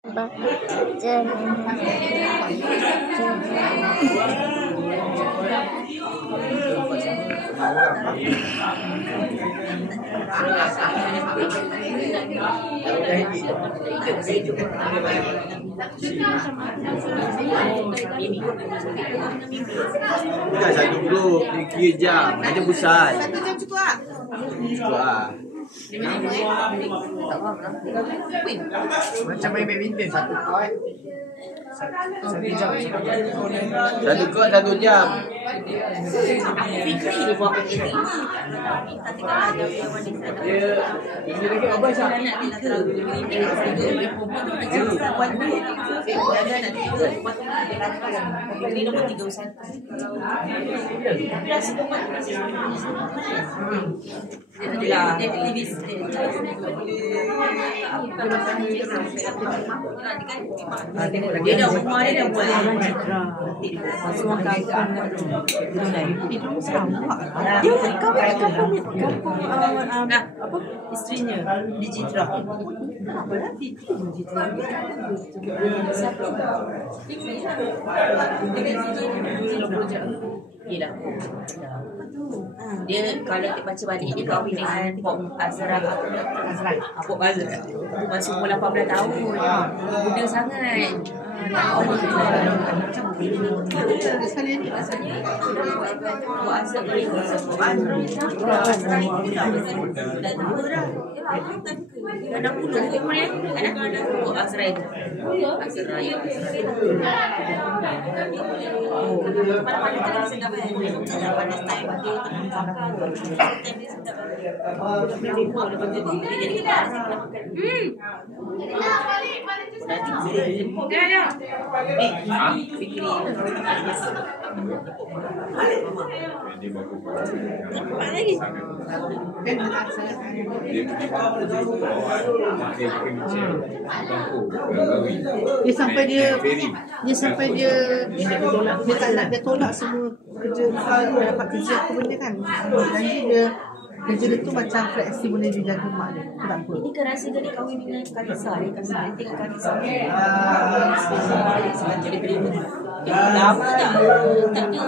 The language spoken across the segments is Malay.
Bukan satu grup, dia kira jam. Ada pusat. 1 jam cukup tak? Cukup lah. Macam main badminton, satu court 1 jam. Satu kot 1 jam. Fikri dia buat benda ni. Tapi kalau ada yang wanita Ini lagi abang Syah. anak dia terlalu ini perempuan tu macam perempuan tu ada anak tiga lepas tu dia lakukan Fikri nombor 31. Tapi rasa perempuan tu masih dia aktivis dia dah rumah dia dah buat semua kampung dia kahwin kampung apa isterinya di Jitra apa lah di Jitra yelah dia kalau dia baca balik dia kahwin dengan Pop Azra Pop Azra masih umur 18 tahun muda sangat macam sekali ni rasanya Pop Azra dah tua dah dah 60 umur dia kan Pop Azra itu Azra ya pada tadi sedap kan pada time dia tengah kakak time dia sedap dia jadi kita asyik makan dah Fikri lagi dia sampai dia tolak semua kerja dia dapat kerja apa benda kan. Janji kerja dia tu macam fleksi boleh dia jaga mak dia. Tu tak apa. ini kan rasa dia kahwin dengan Kalisa dia kasi dia tengok Kalisa sebab dia terima lama tak dia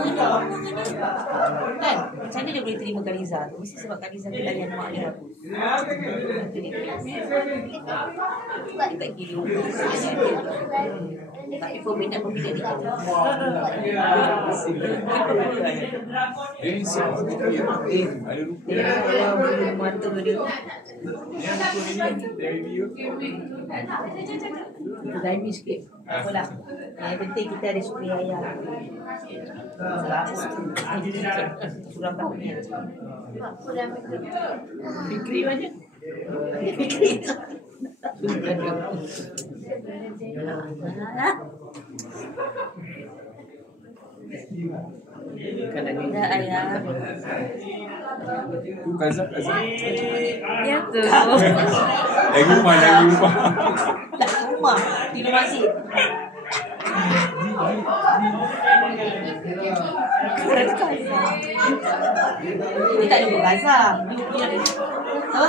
kan macam mana dia boleh terima Kalisa mesti sebab Kalisa dia layan mak dia bagus dia tak gila tapi peminat-peminat dia dia mata dia Daimi sikit apalah yang penting kita ada suri ayam surah kahwin Fikri mana Fikri Kan ada ayam Tu Kazak. ya tu Lagi rumah. rumah di rumah Zid dia tak ada bergaza apa?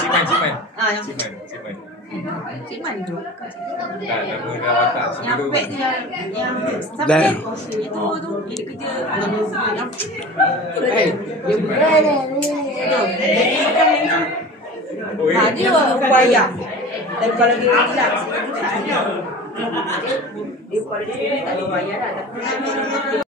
Ciman. Yang Ciman tu Tak, nama watak yang pet dia yang sampai itu tu dia kerja yang dia dia upaya dan kalau dia hilang dia kalau dia tak ada upaya lah tapi